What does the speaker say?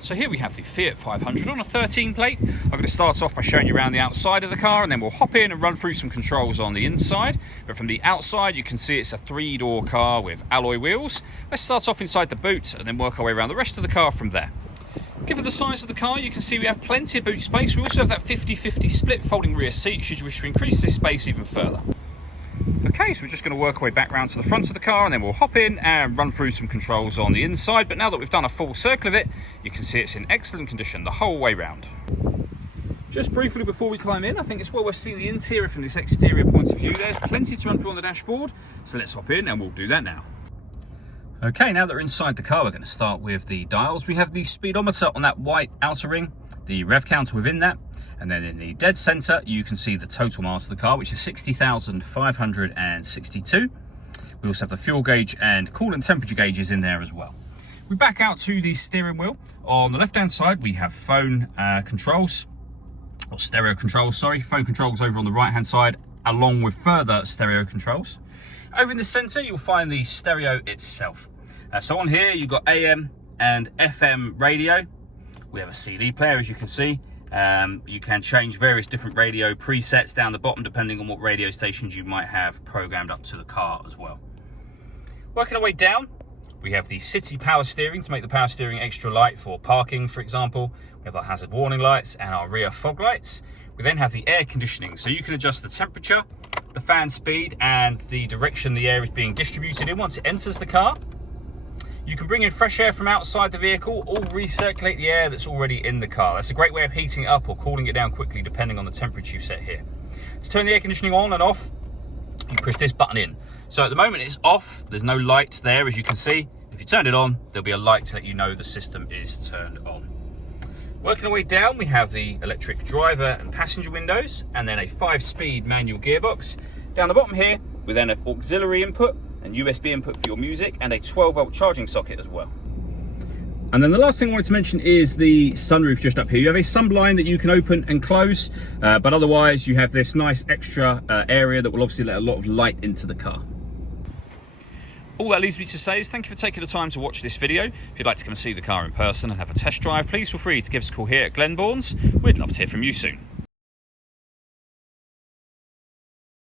So here we have the Fiat 500 on a 13 plate. I'm going to start off by showing you around the outside of the car, and then we'll hop in and run through some controls on the inside. But from the outside you can see it's a 3-door car with alloy wheels. Let's start off inside the boot and then work our way around the rest of the car from there. Given the size of the car, you can see we have plenty of boot space. We also have that 50-50 split folding rear seat should you wish to increase this space even further. Okay, so we're just going to work our way back round to the front of the car, and then we'll hop in and run through some controls on the inside. But now that we've done a full circle of it, you can see it's in excellent condition the whole way round. Just briefly before we climb in, I think it's well worth seeing the interior from this exterior point of view. There's plenty to run through on the dashboard, so let's hop in and we'll do that now. Okay, now that we're inside the car, we're going to start with the dials. We have the speedometer on that white outer ring, the rev counter within that, and then in the dead center you can see the total miles of the car, which is 60,562. We also have the fuel gauge and coolant temperature gauges in there as well. We back out to the steering wheel. On the left hand side we have phone controls, or stereo controls, sorry. Phone controls over on the right hand side, along with further stereo controls. Over in the center you'll find the stereo itself. So on here you've got AM and FM radio. We have a CD player, as you can see. You can change various different radio presets down the bottom depending on what radio stations you might have programmed up to the car as well. Working our way down, we have the city power steering to make the power steering extra light for parking, for example. We have our hazard warning lights and our rear fog lights. We then have the air conditioning, so you can adjust the temperature, the fan speed and the direction the air is being distributed in once it enters the car. You can bring in fresh air from outside the vehicle or recirculate the air that's already in the car. That's a great way of heating it up or cooling it down quickly depending on the temperature you set here. To turn the air conditioning on and off, you push this button in. So at the moment it's off, there's no light there as you can see. If you turn it on, there'll be a light to let you know the system is turned on. Working our way down, we have the electric driver and passenger windows, and then a 5-speed manual gearbox. Down the bottom here, we then have auxiliary input and USB input for your music, and a 12-volt charging socket as well. And then the last thing I wanted to mention is the sunroof just up here. You have a sunblind that you can open and close, but otherwise you have this nice extra area that will obviously let a lot of light into the car. All that leaves me to say is thank you for taking the time to watch this video. If you'd like to come and see the car in person and have a test drive, please feel free to give us a call here at Glenbourne's. We'd love to hear from you soon.